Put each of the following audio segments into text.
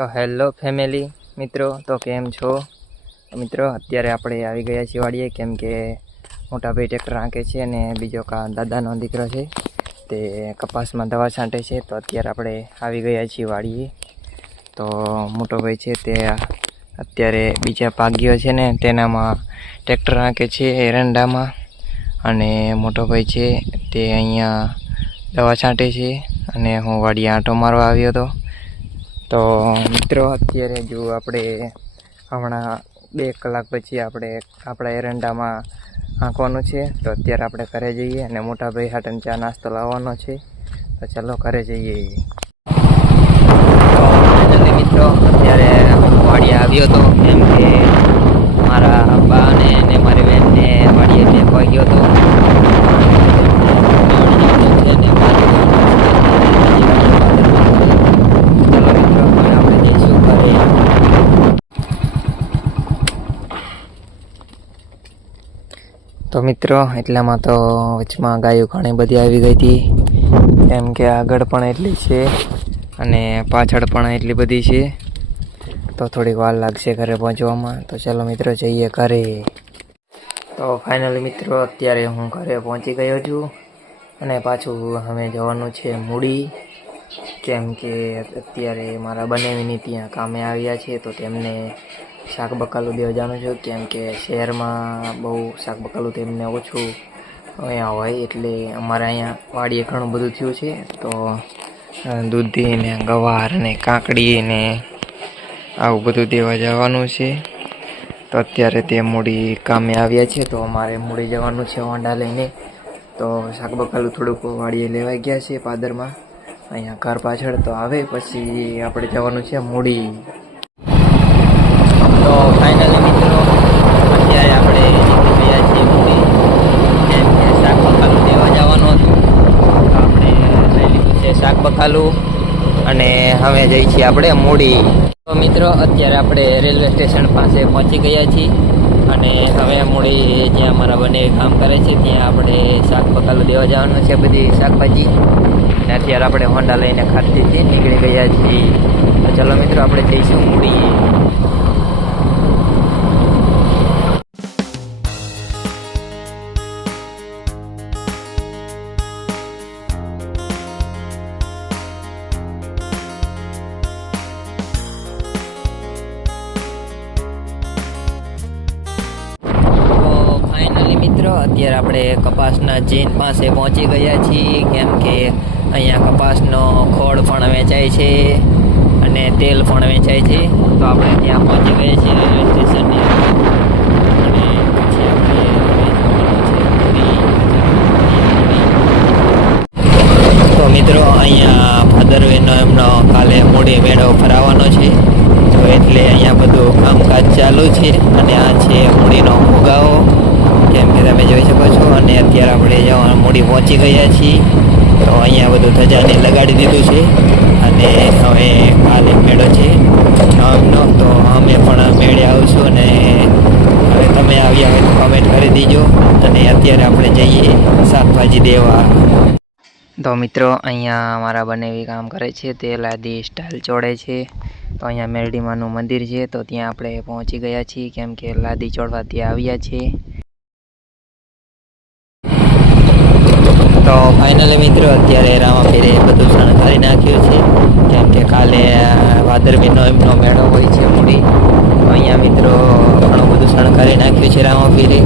તો hello family મિત્રો, તો કેમ છો મિત્રો? અત્યારે આપણે આવી ગયા છીએ વાડીએ, કેમ કે મોટા ભાઈ ટ્રેક્ટર આંકે છે અને બીજો દાદાનો દીકરો છે તે કપાસમાં દવા છાંટે છે. તો અત્યારે આપણે આવી ગયા છીએ વાડીએ. તો મોટો ભાઈ છે તે અત્યારે બીજા પાગ્યો છે ને તેનામાં ટ્રેક્ટર આંકે છે એરંડામાં, અને મોટો ભાઈ છે તે અહીંયા દવા છાંટે છે અને હું વાડીએ આંટો મારવા આવ્યો હતો. તો મિત્રો અત્યારે જો આપણે હમણાં 2 કલાક પછી આપણે આપણા એરંડામાં આંકવાનું છે. તો અત્યારે આપણે ઘરે જઈએ અને મોટા ભાઈ હાટન ચા નાસ્તો લાવવાનો છે. તો ચાલો ઘરે જઈએ. તો મિત્રો અત્યારે હું વાડીએ આવ્યો હતો, કેમ કે મારા બાને ને મારી બહેનને વાડીએ મેં ગયો હતો. તો મિત્રો એટલામાં તો વચમાં ગાયો ઘણી બધી આવી ગઈ હતી, કેમ કે આગળ પણ એટલી છે અને પાછળ પણ એટલી બધી છે. તો થોડીક વાર લાગશે ઘરે પહોંચવામાં. તો ચાલો મિત્રો જઈએ ઘરે. તો ફાઇનલી મિત્રો અત્યારે હું ઘરે પહોંચી ગયો છું અને પાછું અમે જવાનું છે મૂડી, કેમ કે અત્યારે મારા બનેવીની ત્યાં કામે આવ્યા છે. તો તેમને શાક બકાલું દેવા જવાનું છું, કેમ કે શહેરમાં બહુ શાક બકાલું તેમને ઓછું અહીંયા હોય, એટલે અમારે અહીંયા વાડીએ ઘણું બધું થયું છે. તો દૂધી ને ગવાર ને કાકડી ને આવું બધું દેવા જવાનું છે. તો અત્યારે તે મૂડી કામે આવ્યા છે, તો અમારે મૂડી જવાનું છે હોન્ડા લઈને. તો શાક બકાલું થોડુંક વાડીએ લેવાઈ ગયા છે પાદરમાં, અહીંયા ઘર પાછળ. તો આવે પછી આપણે જવાનું છે મૂડી. તો ફાઇનલી મિત્રો અત્યારે આપણે નીકળી ગયા છીએ મૂડી, કેમ કે શાક બકાલું લેવા જવાનું હતું. તો આપણે લઈ લીધું છે શાક બકાલું અને હવે જઈએ છીએ આપણે મૂડી. તો મિત્રો અત્યારે આપણે રેલવે સ્ટેશન પાસે પહોંચી ગયા છીએ અને હવે મૂડી જ્યાં મારા બંને કામ કરે છે ત્યાં આપણે શાક બકાલું દેવા જવાનું છે, બધી શાકભાજી. અને અત્યારે આપણે હોન્ડા લઈને ખાતેથી નીકળી ગયા છીએ. તો ચલો મિત્રો આપણે જઈશું મૂડી. અત્યારે આપણે કપાસના ચેન પાસે પહોંચી ગયા છીએ, કેમ કે અહીંયા કપાસનો ખોળ પણ વેચાય છે અને તેલ પણ વેચાય છે. તો આપણે ત્યાં પહોંચી ગયા છીએ રેલવે સ્ટેશને. અને પછી આપણે તો મિત્રો અહીંયા ભાદરવીનો એમનો કાલે મૂડી મેળો ભરાવાનો છે, તો એટલે અહીંયા બધું કામકાજ ચાલુ છે. અને આ છે મૂડીનો ફુગાવો, કેમ કે તમે જોઈ શકો છો. અને અત્યારે આપણે જવા મૂડી પહોંચી ગયા છીએ. તો અહીંયા બધું ધજાને લગાડી દીધું છે અને હવે કાલે મેળો છે ગામનો. તો અમે પણ મેળે આવીશું અને હવે તમે આવ્યા હોય તો કમેન્ટ કરી દીજો. અને અત્યારે આપણે જઈએ શાકભાજી દેવા. તો મિત્રો અહીંયા મારા બનેવી કામ કરે છે, તે લાદી સ્ટાઇલ ચોડે છે. તો અહીંયા મેરડીમાનું મંદિર છે, તો ત્યાં આપણે પહોંચી ગયા છીએ, કેમ કે લાદી ચોડવા ત્યાં આવ્યા છે. તો ફાઇનલી મિત્રો અત્યારે રામાપીરે બધું શણગારી નાખ્યું છે, કેમ કે કાલે ભાદરવીનો એમનો મેળો હોય છે મૂડી. તો અહીંયા મિત્રો ઘણું બધું શણગારી નાખ્યું છે રામાપીરે.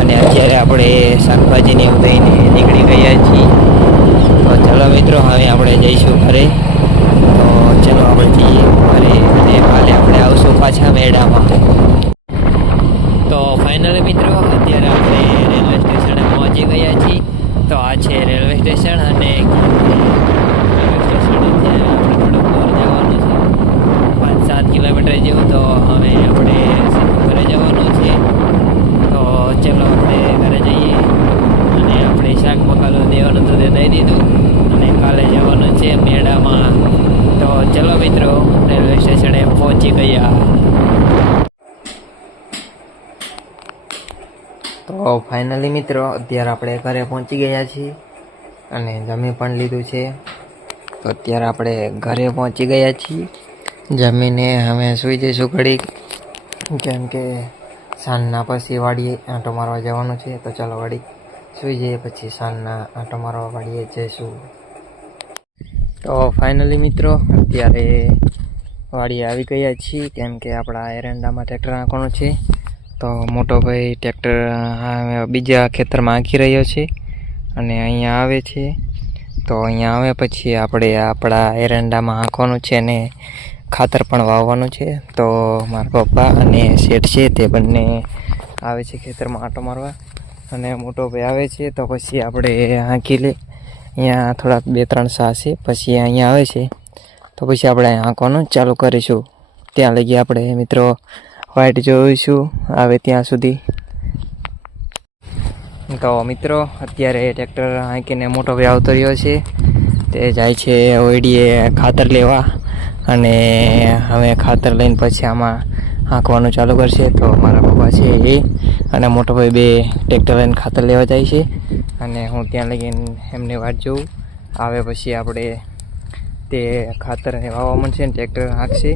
અને અત્યારે આપણે શાકભાજીને ઉદયને નીકળી ગયા છીએ. તો ચાલો મિત્રો હવે આપણે જઈશું ઘરે. તો ચાલો આપણે જઈએ ઘરે અને કાલે આપણે આવશું પાછા મેળામાં. તો ફાઇનલી મિત્રો અત્યારે આપણે રેલવે સ્ટેશને પહોંચી ગયા છીએ. તો આ છે રેલવે સ્ટેશન અને રેલવે સ્ટેશન ત્યાં આપણે થોડુંક દૂર જવાનું છે, 5-7 કિલોમીટર જેવું. તો હવે આપણે ઘરે જવાનું છે. તો ચાલો આપણે ઘરે જઈએ અને આપણે શાક બકાલું દેવાનું તો તે દઈ દીધું અને કાલે જવાનું છે મેળામાં. તો ચલો મિત્રો રેલવે સ્ટેશને પહોંચી ગયા. તો ફાઇનલી મિત્રો અત્યારે આપણે ઘરે પહોંચી ગયા છીએ અને જમી પણ લીધું છે. તો અત્યારે આપણે ઘરે પહોંચી ગયા છીએ જમીને અમે સૂઈ જઈશું ઘડીક, કેમ કે સાંજના પછી વાડીએ આંટો મારવા જવાનું છે. તો ચાલો ઘડીક સૂઈ જઈએ, પછી સાંજના આંટો મારવા વાડીએ જઈશું. તો ફાઇનલી મિત્રો અત્યારે વાડીએ આવી ગયા છીએ, કેમ કે આપણા એરંડામાં ટ્રેક્ટર નાખવાનું છે. તો મોટો ભાઈ ટ્રેક્ટર બીજા ખેતરમાં આંકી રહ્યો છે અને અહીંયા આવે છે. તો અહીંયા આવે પછી આપણે આપણા એરંડામાં આંકવાનું છે અને ખાતર પણ વાવવાનું છે. તો મારા પપ્પા અને શેઠ છે તે બંને આવે છે ખેતરમાં આંટો મારવા, અને મોટો ભાઈ આવે છે. તો પછી આપણે આંકી લે, અહીંયા થોડાક 2-3 સા છે, પછી અહીંયા આવે છે. તો પછી આપણે આંકવાનું ચાલુ કરીશું. ત્યાં લગી આપણે મિત્રો વાઇટ જોઈશું આવે ત્યાં સુધી. તો મિત્રો અત્યારે ટ્રેક્ટર આંકીને મોટો ભાઈ આવતો રહ્યો છે. તે જાય છે ઓયડીએ ખાતર લેવા, અને હવે ખાતર લઈને પછી આમાં આંકવાનું ચાલુ કરશે. તો મારા પપ્પા છે એ અને મોટો ભાઈ બે ટ્રેક્ટર લઈને ખાતર લેવા જાય છે, અને હું ત્યાં લગીને એમની વાટ જોઉં. આવે પછી આપણે તે ખાતરને વાવવા મળશે ને ટ્રેક્ટર આંકશે.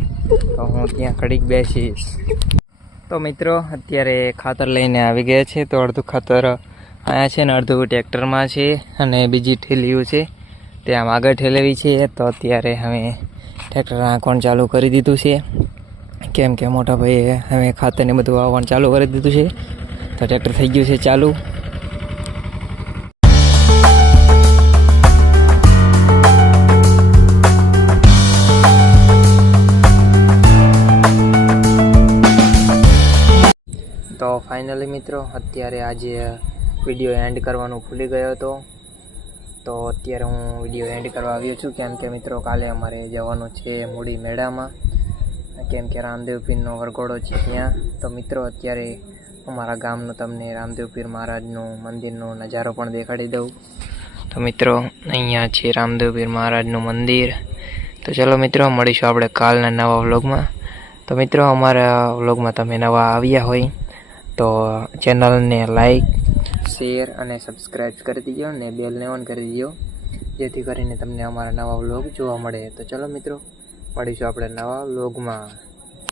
તો હું ત્યાં ઘડીક બેસીશ. તો મિત્રો અત્યારે ખાતર લઈને આવી ગયા છે. તો અડધું ખાતર અહીંયા છે ને અડધું ટ્રેક્ટરમાં છે, અને બીજી ઠેલીઓ છે તે આમ આગળ ઠેલેવી છે. તો અત્યારે હવે ટ્રેક્ટર આંકવાનું ચાલુ કરી દીધું છે, કેમ કે મોટા ભાઈએ હવે ખાતરને બધું વાવવાનું ચાલુ કરી દીધું છે. તો ટ્રેક્ટર થઈ ગયું છે ચાલુ. તો ફાઇનલી મિત્રો અત્યારે આજે વિડીયો એન્ડ કરવાનું ભૂલી ગયો હતો. તો અત્યારે હું વિડીયો એન્ડ કરવા આવ્યો છું, કેમ કે મિત્રો કાલે અમારે જવાનું છે મૂડી મેળામાં, કેમ કે રામદેવ પીરનો વરઘોડો છે ત્યાં. તો મિત્રો અત્યારે અમારા ગામનું તમને રામદેવ પીર મહારાજનું મંદિરનો નજારો પણ દેખાડી દઉં. તો મિત્રો અહીંયા છે રામદેવ પીર મહારાજનું મંદિર. તો ચલો મિત્રો મળીશું આપણે કાલના નવા વ્લોગમાં. તો મિત્રો અમારા વ્લોગમાં તમે નવા આવ્યા હોય તો ચેનલને લાઈક, શેર અને સબસ્ક્રાઈબ કરી દીજો, અને બેલને ઓન કરી દીજો, જેથી કરીને તમને અમારા નવા વ્લોગ જોવા મળે. તો ચલો મિત્રો મળીશું આપણે નવા વ્લોગમાં.